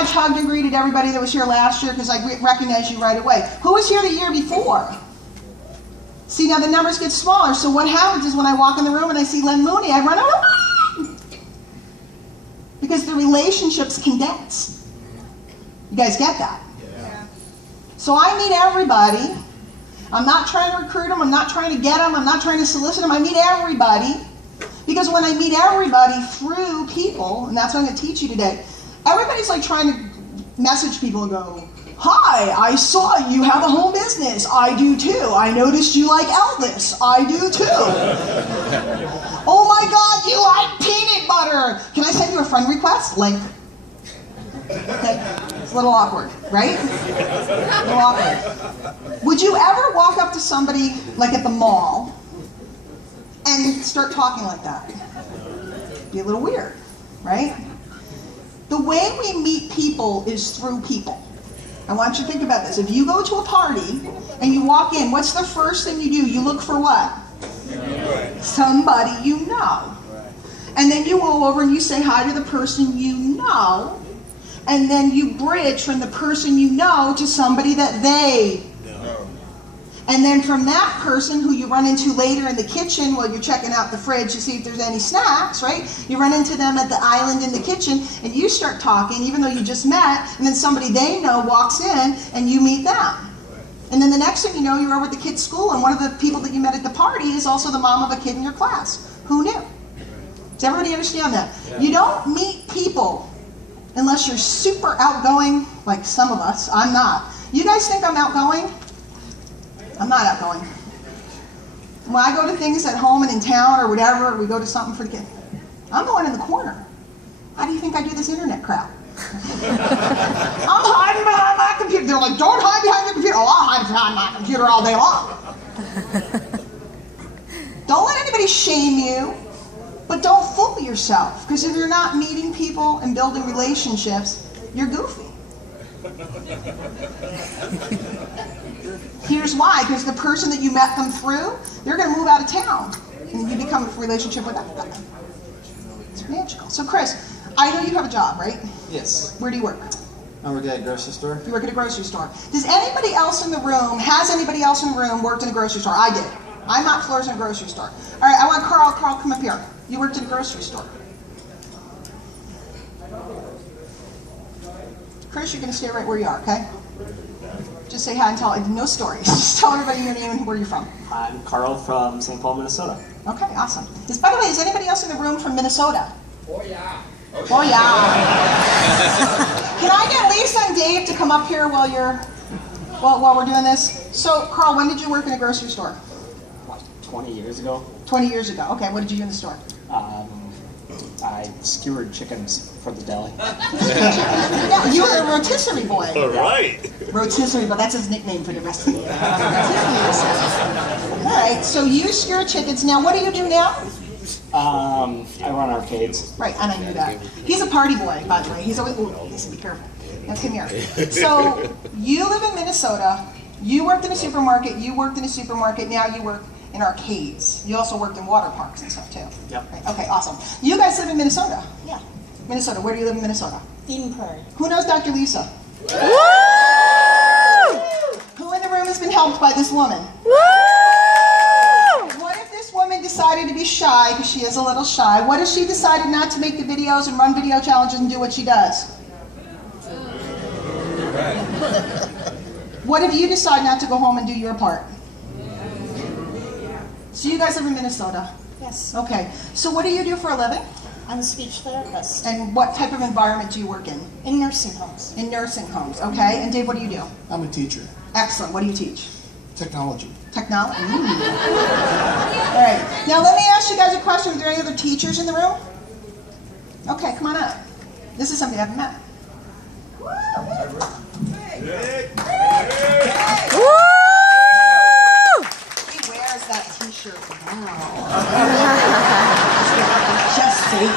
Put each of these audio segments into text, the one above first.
much hugged and greeted everybody that was here last year because I recognized you right away. Who was here the year before? See, now the numbers get smaller, so what happens is when I walk in the room and I see Len Mooney, I run away. Because the relationships condense. You guys get that? Yeah. So I meet everybody. I'm not trying to recruit them. I'm not trying to get them. I'm not trying to solicit them. I meet everybody. Because when I meet everybody through people, and that's what I'm going to teach you today, everybody's like trying to message people and go, hi, I saw you have a home business. I do too. I noticed you like Elvis. I do too. Oh my God, you like peanut butter. Can I send you a friend request? Link. Okay. It's a little awkward, right? A little awkward. Would you ever walk up to somebody like at the mall and start talking like that? Be a little weird, right? The way we meet people is through people. I want you to think about this. If you go to a party and you walk in, what's the first thing you do? You look for what? Somebody you know. And then you go over and you say hi to the person you know. And then you bridge from the person you know to somebody that they know. And then from that person who you run into later in the kitchen while you're checking out the fridge to see if there's any snacks, right? You run into them at the island in the kitchen and you start talking even though you just met, and then somebody they know walks in and you meet them. And then the next thing you know, you're over at the kid's school and one of the people that you met at the party is also the mom of a kid in your class. Who knew? Does everybody understand that? You don't meet people unless you're super outgoing, like some of us. I'm not. You guys think I'm outgoing? I'm not outgoing. When I go to things at home and in town or whatever, we go to something for the kid, I'm the one in the corner. How do you think I do this internet crap? I'm hiding behind my computer. They're like, don't hide behind your computer. Oh, I'll hide behind my computer all day long. Don't let anybody shame you. But don't fool yourself, because if you're not meeting people and building relationships, you're goofy. Here's why, because the person that you met them through, they're going to move out of town, and you become in a relationship with that guy. It's magical. So Chris, I know you have a job, right? Yes. Where do you work? I work at a grocery store. You work at a grocery store. Does anybody else in the room, has anybody else in the room worked in a grocery store? I did. I mopped floors in a grocery store. All right, I want Carl. Carl, come up here. You worked in a grocery store. Chris, you're going to stay right where you are, okay? Just say hi and tell, no stories. Just tell everybody your name and where you're from. I'm Carl from St. Paul, Minnesota. Okay, awesome. By the way, is anybody else in the room from Minnesota? Oh yeah. Oh yeah. Can I get Lisa and Dave to come up here while we're doing this? So, Carl, when did you work in a grocery store? What, 20 years ago? 20 years ago. Okay, what did you do in the store? I skewered chickens for the deli. Yeah, you were a rotisserie boy. All right. Rotisserie, but that's his nickname for the rest of the year. All right, so you skewer chickens. Now, what do you do now? I run arcades. Right, and I knew that. He's a party boy, by the way. He's always, ooh, listen, be careful. Now, come here. So, you live in Minnesota. You worked in a supermarket. You worked in a supermarket. Now you work in arcades. You also worked in water parks and stuff, too. Yep. Right, okay, awesome. You guys live in Minnesota? Yeah. Minnesota. Where do you live in Minnesota? Eden Prairie. Who knows Dr. Lisa? Woo! Who in the room has been helped by this woman? Woo! What if this woman decided to be shy, because she is a little shy? What if she decided not to make the videos and run video challenges and do what she does? What if you decide not to go home and do your part? So you guys live in Minnesota? Yes. Okay. So what do you do for a living? I'm a speech therapist. And what type of environment do you work in? In nursing homes. In nursing homes, okay. And Dave, what do you do? I'm a teacher. Excellent. What do you teach? Technology. Technology? All right. Now let me ask you guys a question. Are there any other teachers in the room? Okay, come on up. This is somebody I haven't met. He wears that t-shirt now. Just saying.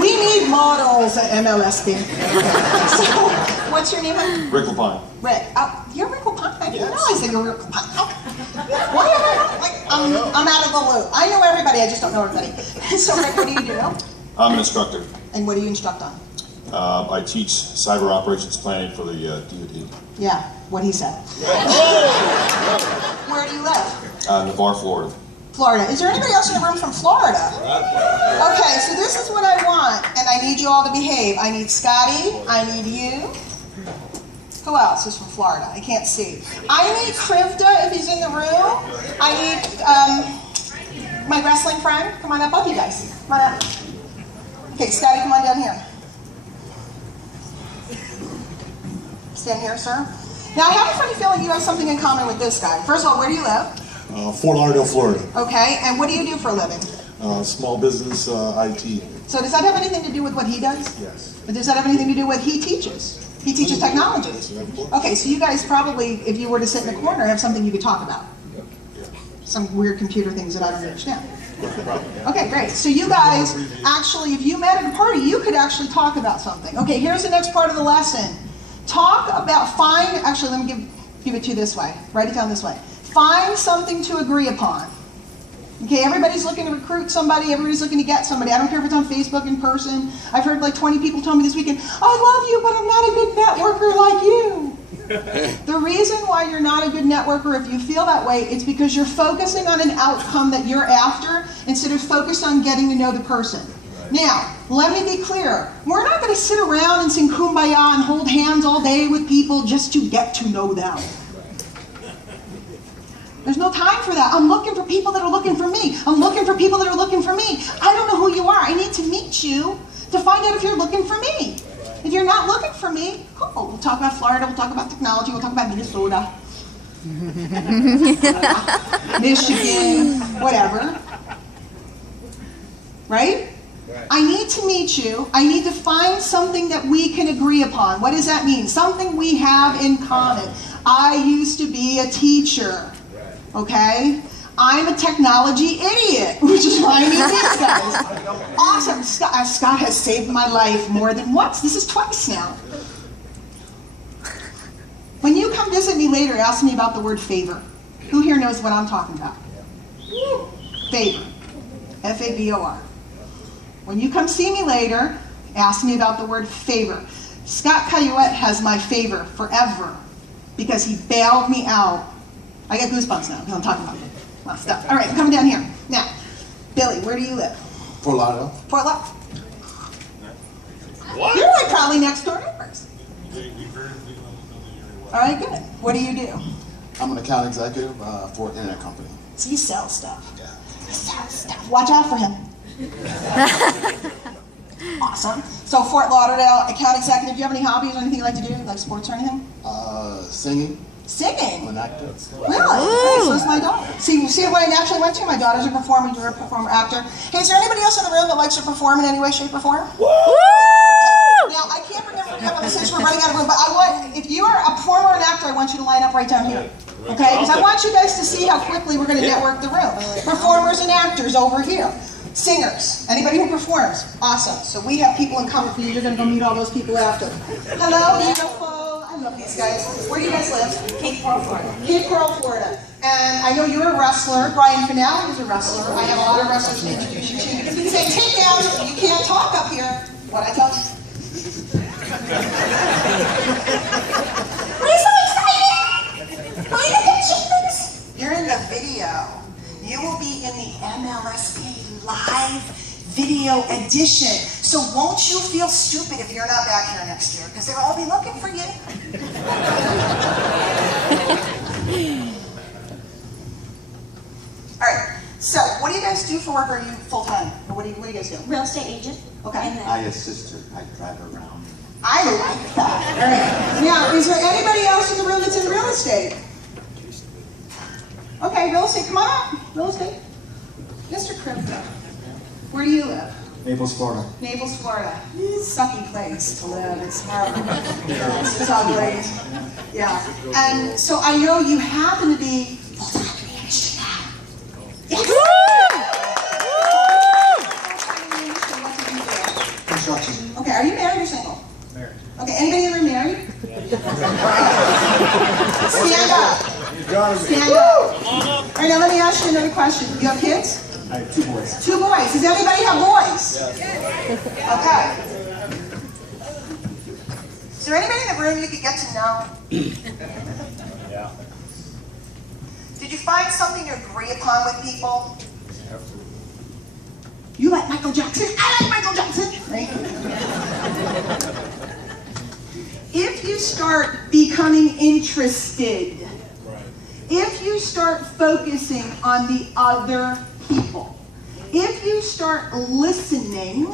We need models at MLSP. So, what's your name? Rick LaPine. Rick. You're Rick LaPine? I didn't realize that you were Rick LaPine. Why am I like, I'm out of the loop. I know everybody, I just don't know everybody. So, Rick, what do you do? I'm an instructor. And what do you instruct on? I teach cyber operations planning for the DoD. Yeah, what he said. Where do you live? Navarre, Florida. Florida. Is there anybody else in the room from Florida? Okay, so this is what I want, and I need you all to behave. I need Scotty. I need you. Who else is from Florida? I can't see. I need Krivda if he's in the room. I need my wrestling friend. Come on up, both you guys. Come on up. Okay, Scotty, come on down here. Stand here, sir. Now, I have a funny feeling you have something in common with this guy. First of all, where do you live? Fort Lauderdale, Florida. Okay, and what do you do for a living? Small business IT. So does that have anything to do with what he does? Yes. But does that have anything to do with he teaches? He teaches technology. Okay, so you guys probably, if you were to sit in the corner, have something you could talk about. Some weird computer things that I don't understand. Okay, great. So you guys, actually, if you met at a party, you could actually talk about something. Okay, here's the next part of the lesson. Talk about, actually, let me give it to you this way. Write it down this way. Find something to agree upon. Okay, everybody's looking to recruit somebody, everybody's looking to get somebody. I don't care if it's on Facebook, in person. I've heard like 20 people tell me this weekend, I love you, but I'm not a good networker like you. The reason why you're not a good networker, if you feel that way, it's because you're focusing on an outcome that you're after instead of focused on getting to know the person. Now, let me be clear. We're not going to sit around and sing Kumbaya and hold hands all day with people just to get to know them. There's no time for that. I'm looking for people that are looking for me. I'm looking for people that are looking for me. I don't know who you are. I need to meet you to find out if you're looking for me. If you're not looking for me, cool. We'll talk about Florida. We'll talk about technology. We'll talk about Minnesota. Michigan, whatever. Right? I need to meet you. I need to find something that we can agree upon. What does that mean? Something we have in common. I used to be a teacher. Okay? I'm a technology idiot, which is why I need these guys. Awesome. Scott has saved my life more than once. This is twice now. When you come visit me later, ask me about the word favor. Who here knows what I'm talking about? Favor. F-A-V-O-R. When you come see me later, ask me about the word favor. Scott Caillouette has my favor forever because he bailed me out. I get goosebumps now because I'm talking about a lot of stuff. All right, coming down here. Now, Billy, where do you live? Fort Lauderdale. Fort Lauderdale. What? You're like probably next door neighbors. All right, good. What do you do? I'm an account executive for an internet company. So you sell stuff. Yeah. You sell stuff. Watch out for him. Awesome. So Fort Lauderdale, account executive. Do you have any hobbies or anything you like to do, like sports or anything? Singing. Singing? I'm an actor. Really? Hey, so is my daughter. See what I naturally went to? My daughter's a performer, you're a performer, actor. Hey, is there anybody else in the room that likes to perform in any way, shape, or form? Woo! Now, I can't remember the couple since we're running out of room, but I want, if you are a performer or an actor, I want you to line up right down here. Okay? Because I want you guys to see how quickly we're going to network the room. Performers and actors over here. Singers. Anybody who performs. Awesome. So we have people in common for you. You're going to go meet all those people after. Hello, beautiful. I love these guys. Where do you guys live? Cape Coral, Florida. Cape Coral, Florida. And I know you're a wrestler. Brian Finale is a wrestler. I have a lot of wrestlers to introduce you to. You say, take down, you can't talk up here. What I tell you? We're so excited! Are you the achievements? You're in the video. You will be in the MLSP live video edition. So won't you feel stupid if you're not back here next year? Because they'll all be looking for you. All right. So what do you guys do for work? Are you full-time? Or what do you guys do? Real estate agent. Okay. And then I assist her. I drive her around. I like that. All right. Now, is there anybody else in the room that's in real estate? Okay, real estate. Come on up. Real estate. Mr. Crypto. Where do you live? Naples, Florida. Naples, Florida. Sucky place to live. It's horrible. It's ugly. Yeah. And so I know you happen to be. Construction. Okay, are you married or single? Married. Okay, anybody in the room married? Stand up. Stand up. All right, now let me ask you another question. You have kids? I have 2 boys. 2 boys. Does anybody have boys? Yes. Okay. there anybody in the room you could get to know? Yeah. Did you find something to agree upon with people? You like Michael Jackson? I like Michael Jackson! Right? If you start becoming interested, if you start focusing on the other people, if you start listening,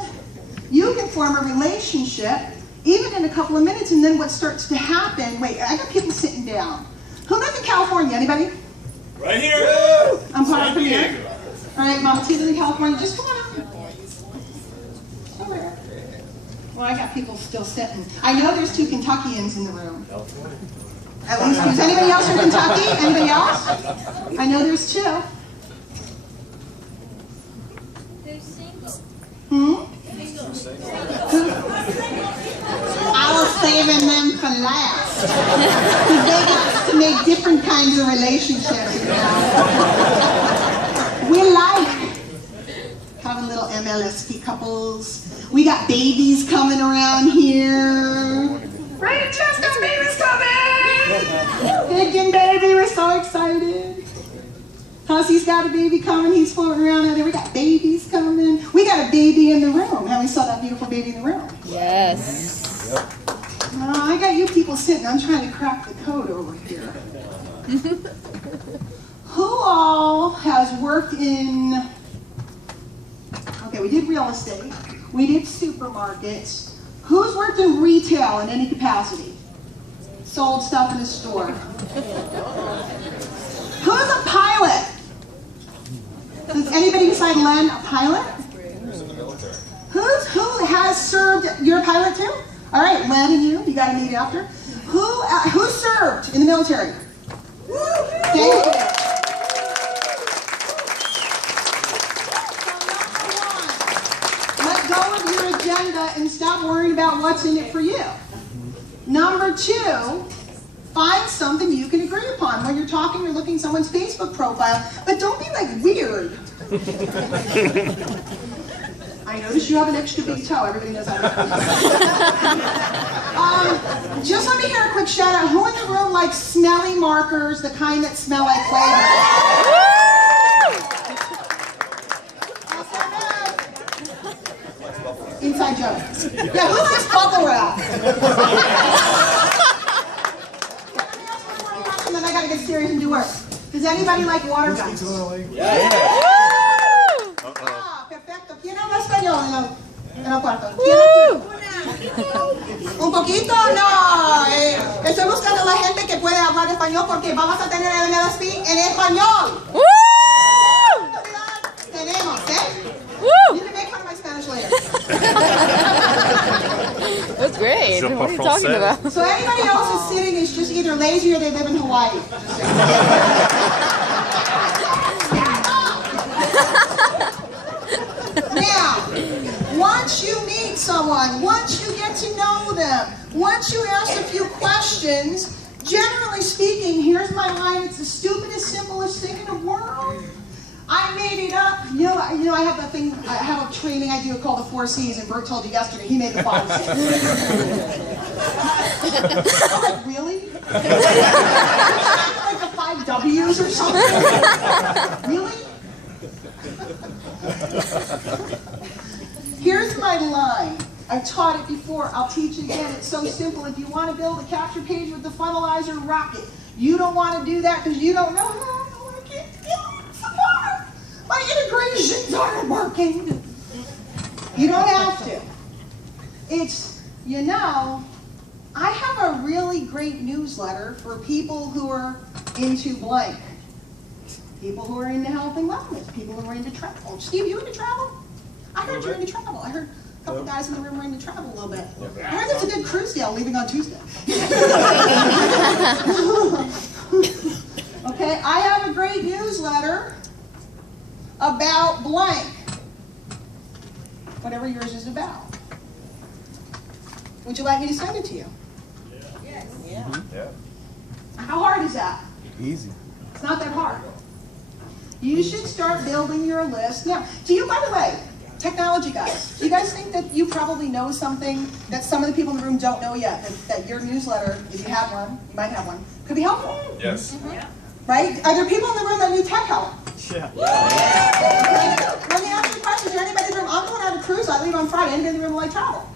you can form a relationship even in a couple of minutes, and then what starts to happen, wait, I got people sitting down. Who lives in California? Anybody? Right here. I'm part of here. All right, Mama T's in California. Just come on up. Come here. Well, I got people still sitting. I know there's 2 Kentuckians in the room. At least, is anybody else from Kentucky? Anybody else? I know there's 2. Who's single? I was saving them for last. Because they got to make different kinds of relationships. You know? We like having little MLSP couples. We got babies coming around here. Right, just got babies coming! Higgin baby, we're so excited. Hussey's got a baby coming, he's floating around out there. We got babies coming. We got a baby in the room. And we saw that beautiful baby in the room. Yes. I got you people sitting. I'm trying to crack the code over here. Who all has worked in... Okay, we did real estate. We did supermarkets. Who's worked in retail in any capacity? Sold stuff in a store. Who's a pilot? Does anybody beside Len a pilot? Who has served? You're a pilot too? All right, Len and you got to meet after. Who served in the military? Thank you. Let go of your agenda and stop worrying about what's in it for you. Number 2, find something you can agree upon. When you're talking, you're looking at someone's Facebook profile, but don't be like weird. I notice you have an extra big toe. Everybody knows that. Just let me hear a quick shout out. Who in the room likes smelly markers, the kind that smell like flavor? Inside joke. Yeah, who likes bubble wrap? And then I gotta get serious and do work. Does anybody like water guns? Ah, perfecto. ¿Quién habla español en el cuarto? Un poquito, no. Estoy buscando a la gente que puede hablar español porque vamos a tener el MLSP en español. Tenemos, ¿eh? You can make fun of my Spanish later. That's great. What are you talking about? So anybody else who's sitting is just either lazy or they live in Hawaii. Now, once you meet someone, once you get to know them, once you ask a few questions, generally speaking, here's my line, it's the stupidest, simplest thing in the world. I made it up. You know, I have that thing, I have a training I do called the 4 C's, and Bert told you yesterday, he made the 5 C's. I'm like, really? Like the 5 W's or something? Really? Here's my line. I've taught it before. I'll teach it again. It's so simple. If you want to build a capture page with the funnelizer, rocket. You don't want to do that because you don't know how. I can't do it. My integrations aren't working. You don't have to. It's, you know, I have a really great newsletter for people who are into blank. People who are into health and wellness. People who are into travel. Steve, you into travel? I heard you're into travel. I heard a couple guys in the room were into travel a little bit. I heard there's a good cruise deal leaving on Tuesday. Okay, I have a great newsletter about blank. Whatever yours is about. Would you like me to send it to you? Yes. Yeah. How hard is that? Easy. It's not that hard. You should start building your list. Now, do you, by the way, Technology guys. Do you guys think that you probably know something that some of the people in the room don't know yet? That your newsletter, if you have one, you might have one, could be helpful? Yes. Right? Are there people in the room that need tech help? Yeah. Let me ask you a question. Is there anybody in the room? I'm going on a cruise. I leave on Friday. Anybody in the room like travel?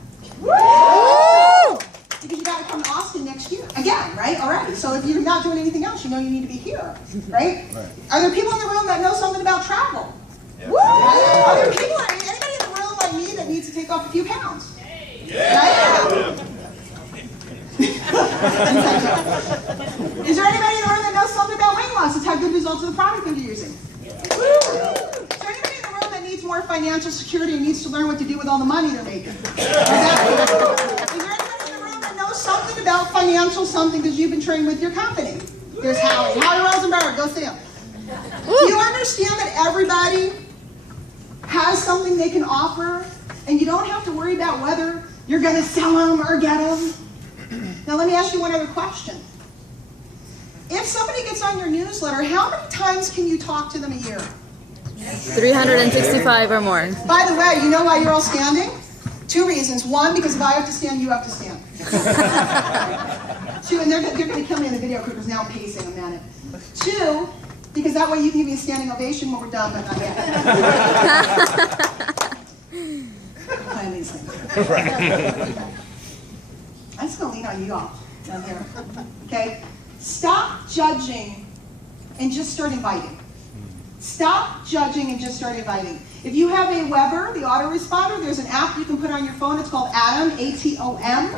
Because you got to come to Austin next year. Again, right? Already. So if you're not doing anything else, you know you need to be here. Right? Are there people in the room that know something about travel? Yeah. Are there people, anybody in the room like me that needs to take off a few pounds? Right? Is there anybody in the room that knows something about weight loss that's had good results of the product that you're using? Is there anybody in the room that needs more financial security and needs to learn what to do with all the money they're making? Is there anybody in the room that knows something about financial something because you've been trained with your company? There's Howie. Howie Rosenberg. Go see him. Do you understand that everybody has something they can offer, and you don't have to worry about whether you're going to sell them or get them? Now let me ask you one other question. If somebody gets on your newsletter, how many times can you talk to them a year? 365 or more. By the way, you know why you're all standing? 2 reasons. 1, because if I have to stand, you have to stand. 2, and they're going to kill me in the video because now I'm pacing a minute. 2, because that way you can give me a standing ovation when we're done, but not yet. Plan these things. I'm just going to lean on you all down here. Okay? Stop judging and just start inviting. Stop judging and just start inviting. If you have a Weber, the autoresponder, there's an app you can put on your phone. It's called Atom, A-T-O-M.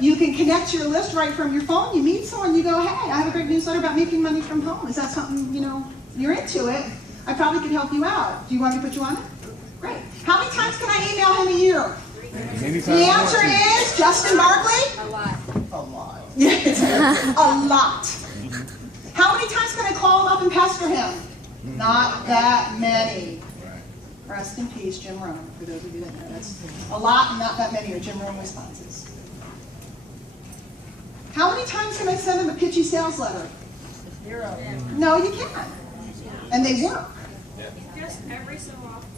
You can connect to your list right from your phone. You meet someone, you go, hey, I have a great newsletter about making money from home. Is that something, you're into it? I probably could help you out. Do you want me to put you on it? Great. How many times can I email him a year? The answer is, Justin Barkley? A lot. A lot. Yes, a lot. How many times can I call him up and pester him? Not that many. Rest in peace, Jim Rome, for those of you that know. That's a lot and not that many are Jim Rome responses. How many times can I send him a pitchy sales letter? 0. No, you can't. And they work. Just every so often.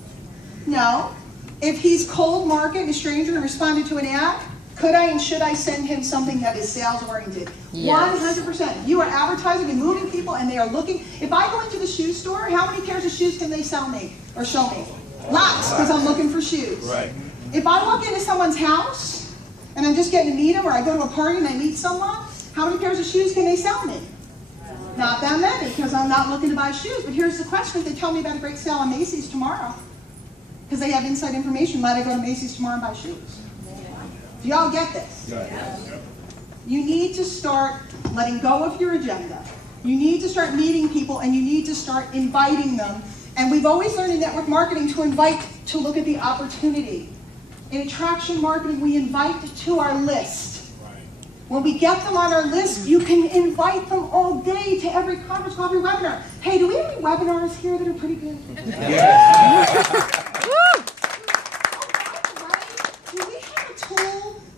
No. If he's cold market, a stranger, and responded to an ad, could I and should I send him something that is sales oriented? Yes. 100%. You are advertising and moving people and they are looking. If I go into the shoe store, how many pairs of shoes can they sell me or show me? Lots, because I'm looking for shoes. Right. If I walk into someone's house and I'm just getting to meet them, or I go to a party and I meet someone, how many pairs of shoes can they sell me? Not that many, because I'm not looking to buy shoes. But here's the question. If they tell me about a great sale on Macy's tomorrow, because they have inside information, might I go to Macy's tomorrow and buy shoes? Do y'all get this? You need to start letting go of your agenda. You need to start meeting people and you need to start inviting them. And we've always learned in network marketing to invite to look at the opportunity. In attraction marketing, we invite to our list. When we get them on our list, you can invite them all day to every conference call, every webinar. Hey, do we have any webinars here that are pretty good?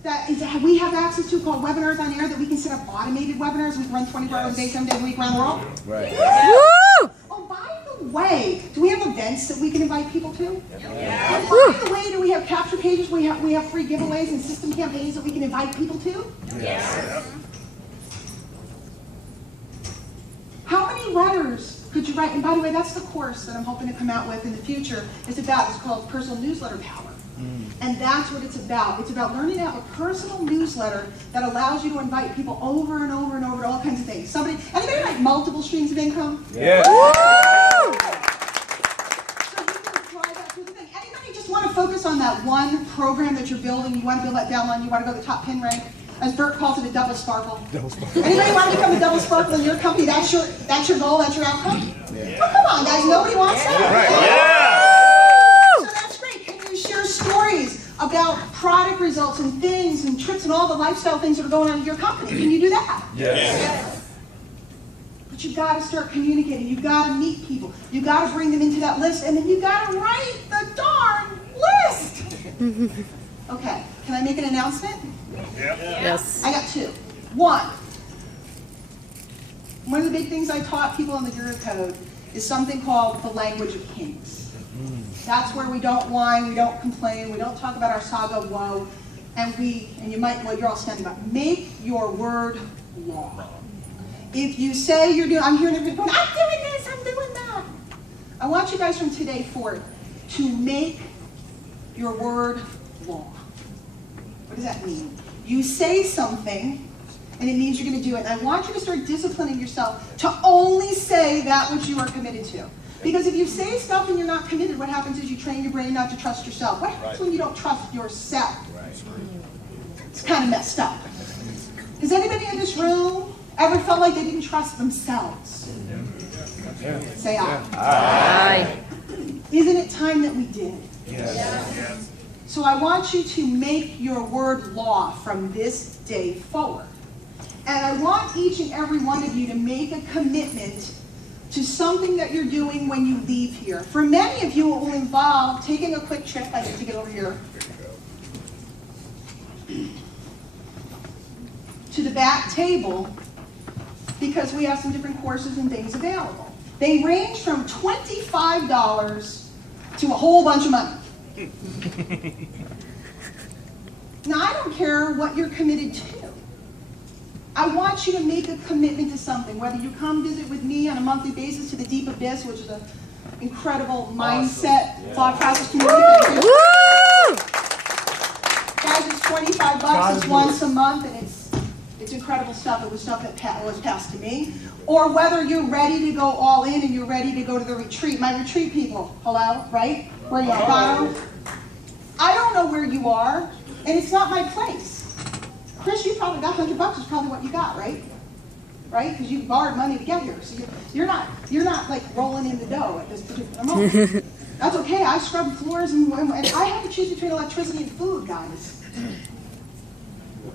That we have access to called Webinars on Air that we can set up automated webinars. We can run 24 hours a day, 7 days a week around the world. Right. Woo! Oh, by the way, do we have events that we can invite people to? Yeah. Oh, by the way, do we have capture pages? We have free giveaways and system campaigns that we can invite people to? Yes. How many letters could you write? And by the way, that's the course that I'm hoping to come out with in the future. It's called Personal Newsletter Power. And that's what it's about. It's about learning to have a personal newsletter that allows you to invite people over and over and over to all kinds of things. Anybody like multiple streams of income? Yeah. So you can apply that to the thing. Anybody just want to focus on that one program that you're building? You want to build that downline? You want to go to the top pin rank? As Bert calls it, a double sparkle. Anybody want to become a double sparkle in your company? That's your goal. That's your outcome. Yeah. Well, come on, guys. Nobody wants that. Right. So that's great. Can you share stories about product results and things and trips and all the lifestyle things that are going on in your company? Can you do that? Yes. But you've got to start communicating. You've got to meet people. You've got to bring them into that list, and then you've got to write the darn list. Okay. Can I make an announcement? Yes. I got 2. 1 of the big things I taught people in the Guru Code is something called the language of kings. That's where we don't whine, we don't complain, we don't talk about our saga of woe, and you might, well, you're all standing up. Make your word law. If you say you're doing, I'm hearing everybody going, I'm doing this, I'm doing that. I want you guys from today forward to make your word law. What does that mean? You say something, and it means you're going to do it. And I want you to start disciplining yourself to only say that which you are committed to. Because if you say stuff and you're not committed, what happens is you train your brain not to trust yourself. What happens when you don't trust yourself? It's kind of messed up. Has anybody in this room ever felt like they didn't trust themselves? Say aye. Aye. Isn't it time that we did? Yes. So I want you to make your word law from this day forward. And I want each and every one of you to make a commitment to something that you're doing when you leave here. For many of you, it will involve taking a quick trip. I need to get over here. To the back table, because we have some different courses and things available. They range from $25 to a whole bunch of money. Now, I don't care what you're committed to. I want you to make a commitment to something, whether you come visit with me on a monthly basis to the Deep Abyss, which is an incredible mindset thought process community. Woo! Guys, it's $25. It's once a month, and it's incredible stuff. It was stuff that was passed to me. Or whether you're ready to go all in and you're ready to go to the retreat. My retreat people, hello, right? Where you are. I don't know where you are, and it's not my place. Chris, you probably got $100 is probably what you got, right? Right? Because you borrowed money to get here. So you're not like rolling in the dough at this particular moment. That's okay. I scrubbed floors and I had to choose between electricity and food, guys.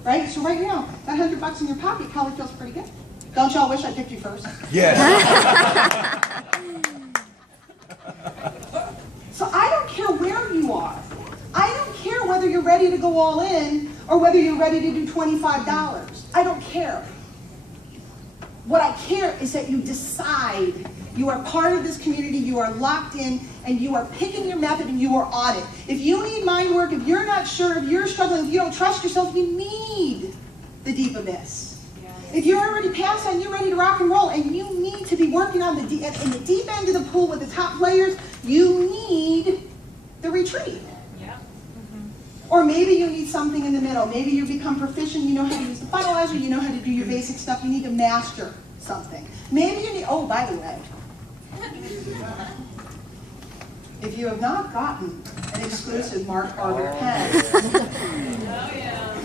Right? So right now, that $100 in your pocket probably feels pretty good. Don't y'all wish I picked you first? Yes. So I don't care where you are. I don't care whether you're ready to go all in or whether you're ready to do $25. I don't care. What I care is that you decide you are part of this community, you are locked in, and you are picking your method and you are on it. If you need mind work, if you're not sure, if you're struggling, if you don't trust yourself, you need the Deep Abyss. If you're already past and you're ready to rock and roll and you need to be working on in the deep end of the pool with the top players, you need the retreat. Or maybe you need something in the middle. Maybe you become proficient, you know how to use the finalizer, you know how to do your basic stuff, you need to master something. Maybe you need, oh, by the way, if you have not gotten an exclusive Mark Barber pen,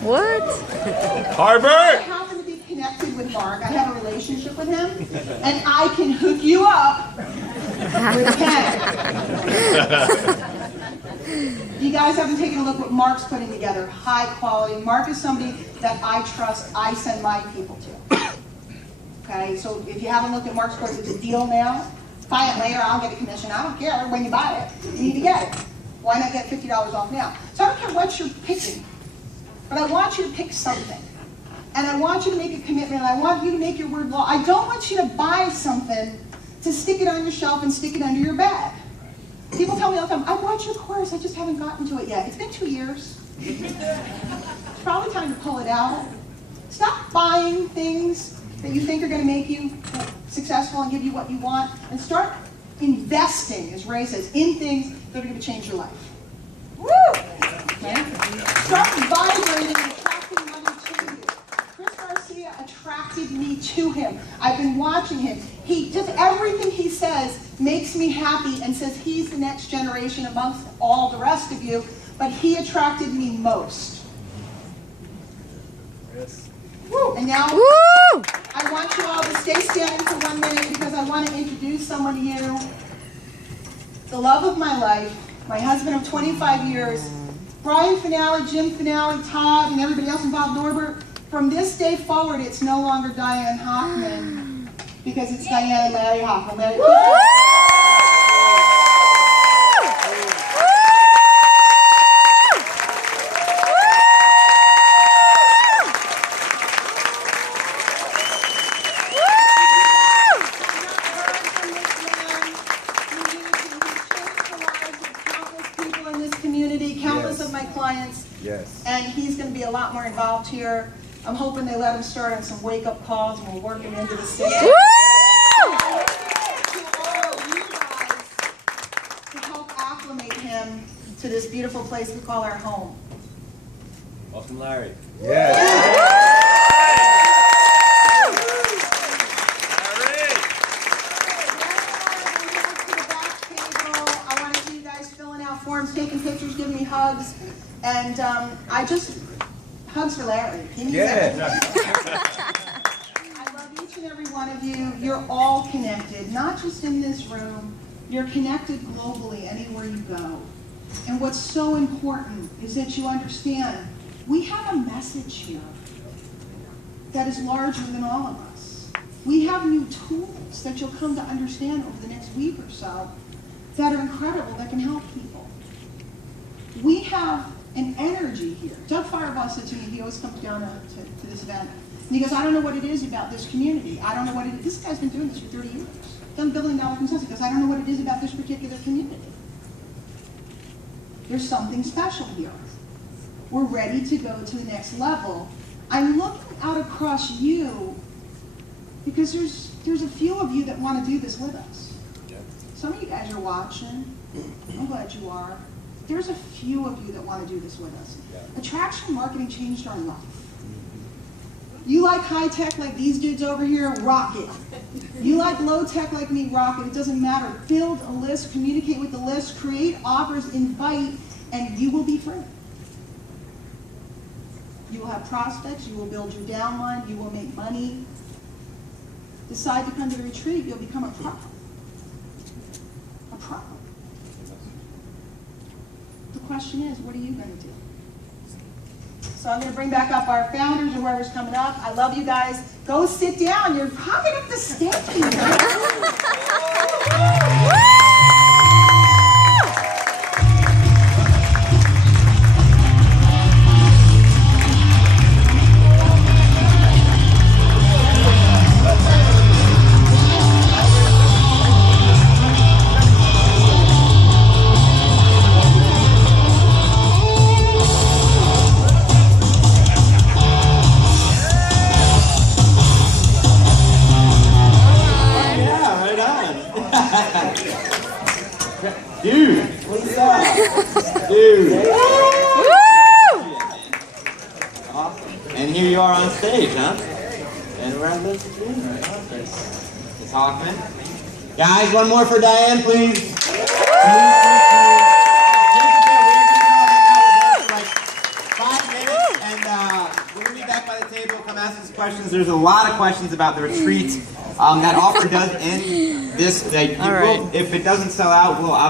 What? I Harvard! happen to be connected with Mark, I have a relationship with him, and I can hook you up with a pen. You guys haven't taken a look at what Mark's putting together. High quality. Mark is somebody that I trust, I send my people to. Okay, so if you haven't looked at Mark's course, it's a deal now. Buy it later, I'll get a commission. I don't care when you buy it. You need to get it. Why not get $50 off now? So I don't care what you're picking, but I want you to pick something. And I want you to make a commitment, and I want you to make your word law. I don't want you to buy something to stick it on your shelf and stick it under your bed. People tell me all the time, I want your course, I just haven't gotten to it yet. It's been 2 years. It's probably time to pull it out. Stop buying things that you think are going to make you successful and give you what you want, and start investing, as Ray says, in things that are going to change your life. Woo! Okay? Start vibrating and attracting money to you. Chris Garcia attracted me to him. I've been watching him. He just everything he says makes me happy and says he's the next generation amongst all the rest of you, but he attracted me most. Yes. Woo! And now Woo! I want you all to stay standing for 1 minute because I want to introduce someone to you. The love of my life, my husband of 25 years, Brian Finale, Jim Finale, Todd, and everybody else involved, Norbert. From this day forward, it's no longer Diane Hochman because it's Diane and Larry Hochman. Larry, involved here. I'm hoping they let him start on some wake-up calls and we'll work him into the system. Woo! To all of you guys to help acclimate him to this beautiful place we call our home. Welcome, Larry. I want to see you guys filling out forms, taking pictures, giving me hugs, and hugs for Larry. He needs it. I love each and every one of you. You're all connected, not just in this room. You're connected globally anywhere you go. And what's so important is that you understand we have a message here that is larger than all of us. We have new tools that you'll come to understand over the next week or so that are incredible, that can help people. We have an energy here. Doug Firebaugh said to me, he always comes down to this event, and he goes, I don't know what it is about this community. I don't know what it is. This guy's been doing this for 30 years. Done $1 billion consulting. He goes, I don't know what it is about this particular community. There's something special here. We're ready to go to the next level. I'm looking out across you because there's a few of you that want to do this with us. Some of you guys are watching. I'm glad you are. There's a few of you that want to do this with us. Attraction marketing changed our life. You like high tech like these dudes over here, rock it. You like low tech like me, rock it. It doesn't matter. Build a list, communicate with the list, create offers, invite, and you will be free. You will have prospects, you will build your downline, you will make money. Decide to come to the retreat, you'll become a pro. A pro. The question is, what are you going to do? So I'm going to bring back up our founders or whoever's coming up. I love you guys. Go sit down. You're hogging up the stage. Dude, what's up? Dude. Awesome. And here you are on stage, huh? And we're at Liz Miss Hochman. Guys, one more for Diane, please. We're going to be back by the table. Come ask us questions. There's a lot of questions about the retreat. That offer does end this day. All right. If it doesn't sell out, we'll obviously